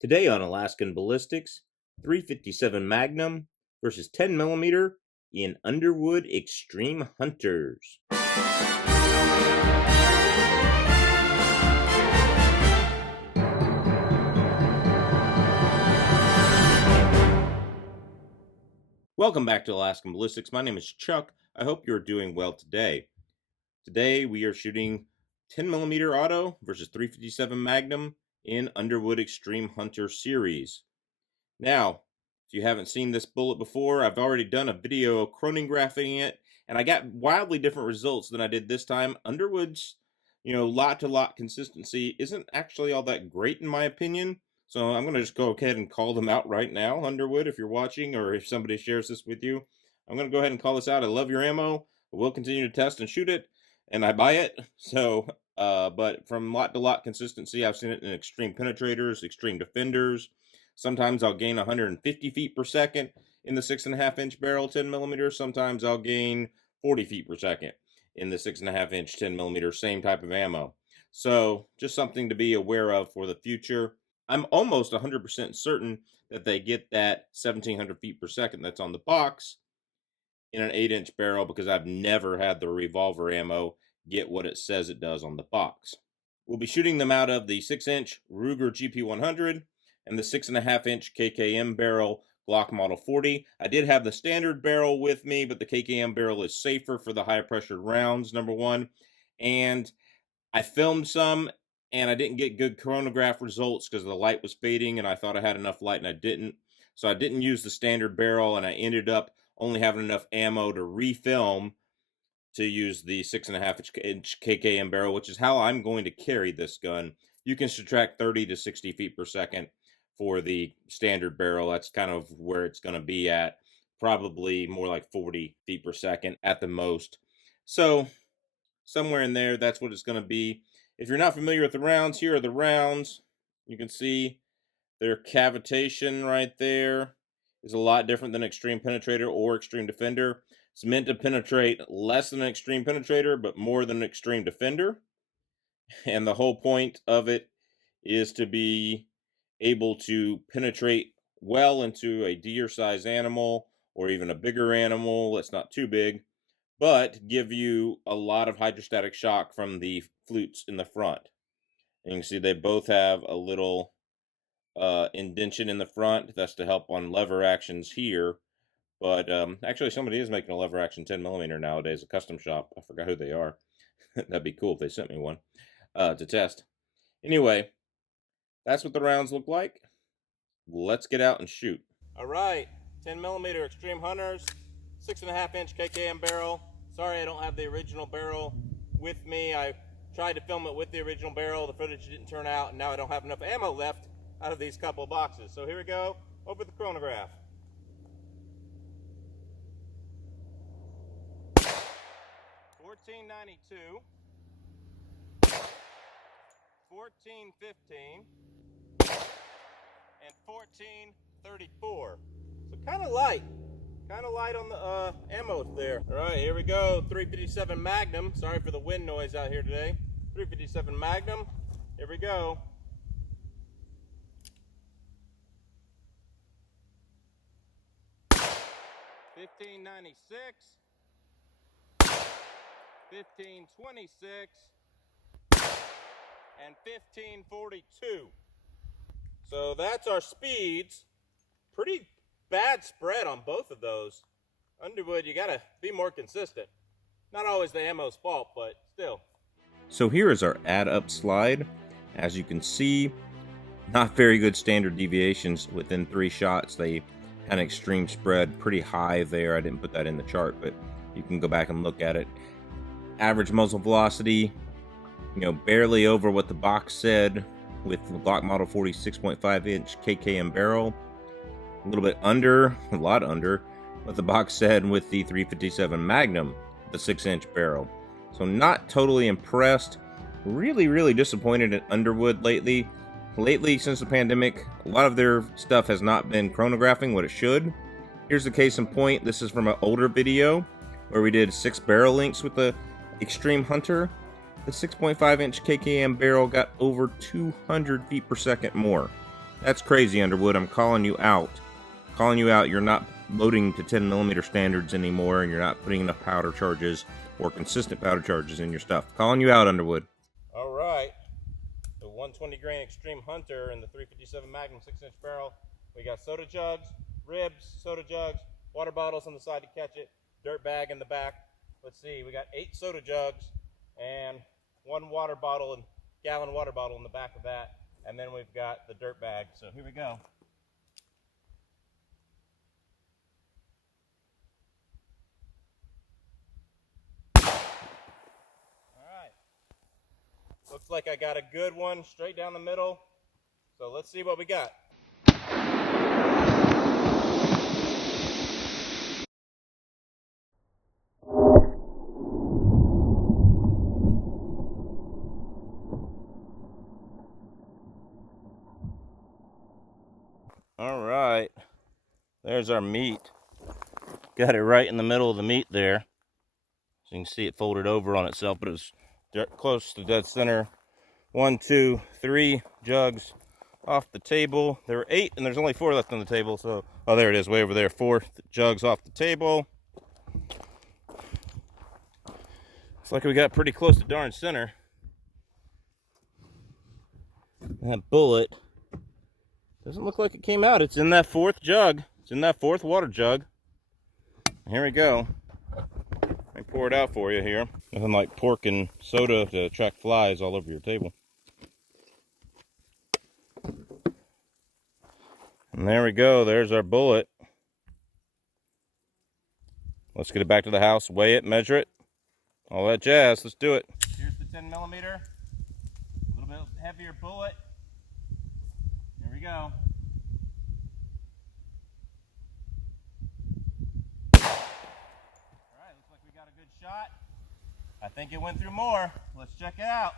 Today on Alaskan Ballistics, 357 Magnum versus 10mm in Underwood Xtreme Hunters. Welcome back to Alaskan Ballistics. My name is Chuck. I hope you're doing well today. Today we are shooting 10mm auto versus 357 Magnum in Underwood Xtreme Hunter series. Now, if you haven't seen this bullet before, I've already done a video chronographing it, and I got wildly different results than I did this time. Underwood's, lot-to-lot consistency isn't actually all that great in my opinion, so I'm going to just go ahead and call them out right now. Underwood, if you're watching or if somebody shares this with you, I'm going to go ahead and call this out. I love your ammo. I will continue to test and shoot it, and I buy it. So, but from lot-to-lot consistency, I've seen it in extreme penetrators, extreme defenders. Sometimes I'll gain 150 feet per second in the 6.5-inch barrel 10mm. Sometimes I'll gain 40 feet per second in the 6.5-inch 10mm, same type of ammo. So just something to be aware of for the future. I'm almost 100% certain that they get that 1700 feet per second that's on the box in an 8-inch barrel, because I've never had the revolver ammo get what it says it does on the box. We'll be shooting them out of the 6-inch Ruger GP100 and the 6.5-inch KKM barrel Glock Model 40. I did have the standard barrel with me, but the KKM barrel is safer for the high pressure rounds, number one. And I filmed some, and I didn't get good chronograph results because the light was fading, and I thought I had enough light, and I didn't. So I didn't use the standard barrel, and I ended up only having enough ammo to refilm to use the 6.5-inch KKM barrel, which is how I'm going to carry this gun. You can subtract 30 to 60 feet per second for the standard barrel. That's kind of where it's going to be at, probably more like 40 feet per second at the most. So somewhere in there, that's what it's going to be. If you're not familiar with the rounds, here are the rounds. You can see their cavitation right there is a lot different than Extreme Penetrator or Extreme Defender. It's meant to penetrate less than an Extreme Penetrator, but more than an Extreme Defender. And the whole point of it is to be able to penetrate well into a deer-sized animal or even a bigger animal that's not too big, but give you a lot of hydrostatic shock from the flutes in the front. And you can see they both have a little indentation in the front. That's to help on lever actions here. But actually, somebody is making a lever action 10mm nowadays, a custom shop. I forgot who they are. That'd be cool if they sent me one to test. Anyway, that's what the rounds look like. Let's get out and shoot. All right, 10mm Extreme Hunters, 6.5-inch KKM barrel. Sorry I don't have the original barrel with me. I tried to film it with the original barrel. The footage didn't turn out, and now I don't have enough ammo left out of these couple of boxes. So here we go, over the chronograph. 1492, 1415, and 1434. So kind of light on the ammo there. All right, here we go. 357 Magnum. Sorry for the wind noise out here today. 357 Magnum. Here we go. $15.96, $15.26, and $15.42. So that's our speeds. Pretty bad spread on both of those. Underwood, you gotta be more consistent. Not always the ammo's fault, but still. So here is our add up slide. As you can see, not very good standard deviations within 3 shots. They had an extreme spread pretty high there. I didn't put that in the chart, but you can go back and look at it. Average muzzle velocity, barely over what the box said with the Glock Model 40 6.5-inch KKM barrel. A little bit under, a lot under what the box said with the 357 Magnum, the 6-inch barrel. So not totally impressed. Really disappointed in Underwood lately. Lately, since the pandemic, a lot of their stuff has not been chronographing what it should. Here's the case in point. This is from an older video where we did 6 barrel links with the Extreme Hunter. The 6.5-inch KKM barrel got over 200 feet per second more. That's crazy, Underwood. I'm calling you out. Calling you out. You're not loading to 10mm standards anymore, and you're not putting enough powder charges or consistent powder charges in your stuff. Calling you out, Underwood. All right. The 120 grain Extreme Hunter and the 357 Magnum 6-inch barrel. We got soda jugs, ribs, soda jugs, water bottles on the side to catch it, dirt bag in the back. Let's see, we got 8 soda jugs and 1 water bottle and gallon water bottle in the back of that. And then we've got the dirt bag. So here we go. All right. Looks like I got a good one straight down the middle. So let's see what we got. All right, there's our meat. Got it right in the middle of the meat there. So you can see it folded over on itself, but it was close to dead center. 1, 2, 3 jugs off the table. There were 8 and there's only 4 left on the table. So, oh, there it is, way over there. 4 jugs off the table. Looks like we got pretty close to darn center. That bullet doesn't look like it came out. It's in that 4th jug. It's in that 4th water jug. Here we go. Let me pour it out for you here. Nothing like pork and soda to attract flies all over your table. And there we go. There's our bullet. Let's get it back to the house, weigh it, measure it, all that jazz. Let's do it. Here's the 10mm. A little bit heavier bullet. Here we go. All right, looks like we got a good shot. I think it went through more. Let's check it out.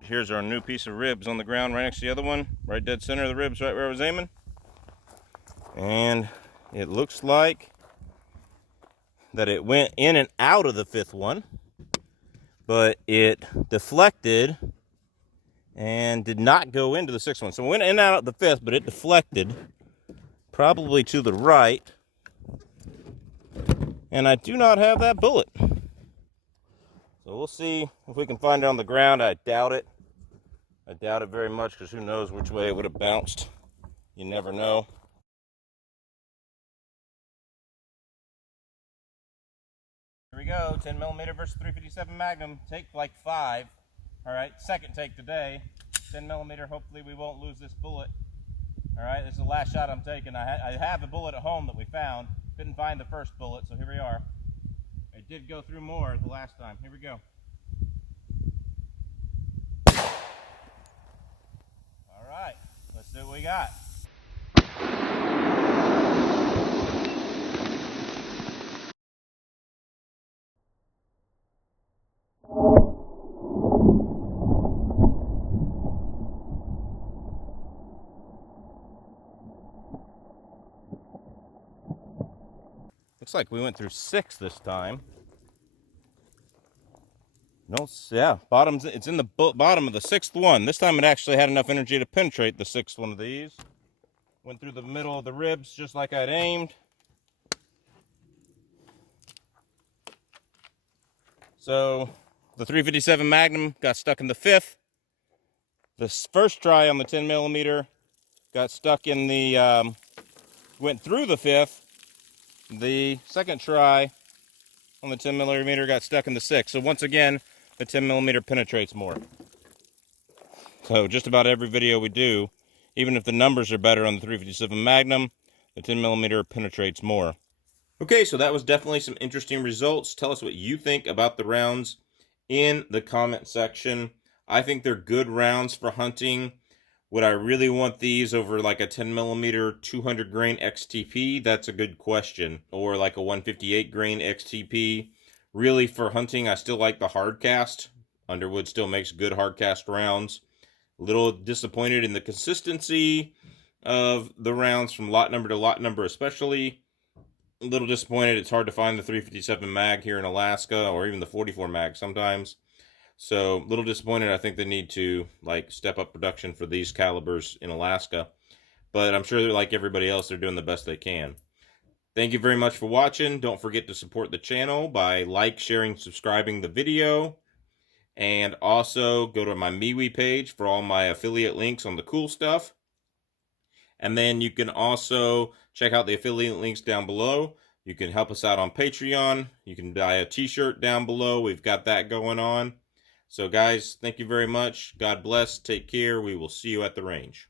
Here's our new piece of ribs on the ground right next to the other one. Right dead center of the ribs, right where I was aiming. And it looks like that it went in and out of the 5th one, but it deflected and did not go into the 6th one. So it went in and out of the 5th, but it deflected probably to the right. And I do not have that bullet. So we'll see if we can find it on the ground. I doubt it. I doubt it very much, because who knows which way it would have bounced. You never know. Here we go, 10mm versus 357 Magnum. Take like 5. All right, second take today. 10mm, hopefully we won't lose this bullet. All right, this is the last shot I'm taking. I have a bullet at home that we found. Couldn't find the first bullet, so here we are. It did go through more the last time. Here we go. All right, let's see what we got. Looks like we went through 6 this time. No, yeah, it's in the bottom of the 6th one. This time it actually had enough energy to penetrate the 6th one of these. Went through the middle of the ribs just like I'd aimed. So the 357 Magnum got stuck in the 5th. The first try on the 10mm got stuck in the, went through the 5th. The second try on the 10mm got stuck in the 6th. So once again, the 10mm penetrates more. So just about every video we do, even if the numbers are better on the 357 Magnum, the 10mm penetrates more. Okay, so that was definitely some interesting results. Tell us what you think about the rounds in the comment section. I think they're good rounds for hunting. Would I really want these over like a 10mm 200 grain XTP? That's a good question. Or like a 158 grain XTP. Really, for hunting, I still like the hard cast. Underwood still makes good hard cast rounds. A little disappointed in the consistency of the rounds from lot number to lot number, especially. A little disappointed it's hard to find the 357 mag here in Alaska, or even the 44 mag sometimes. So a little disappointed. I think they need to like step up production for these calibers in Alaska. But I'm sure they're like everybody else, they're doing the best they can. Thank you very much for watching. Don't forget to support the channel by sharing, subscribing the video. And also go to my MeWe page for all my affiliate links on the cool stuff. And then you can also check out the affiliate links down below. You can help us out on Patreon. You can buy a t-shirt down below. We've got that going on. So guys, thank you very much. God bless. Take care. We will see you at the range.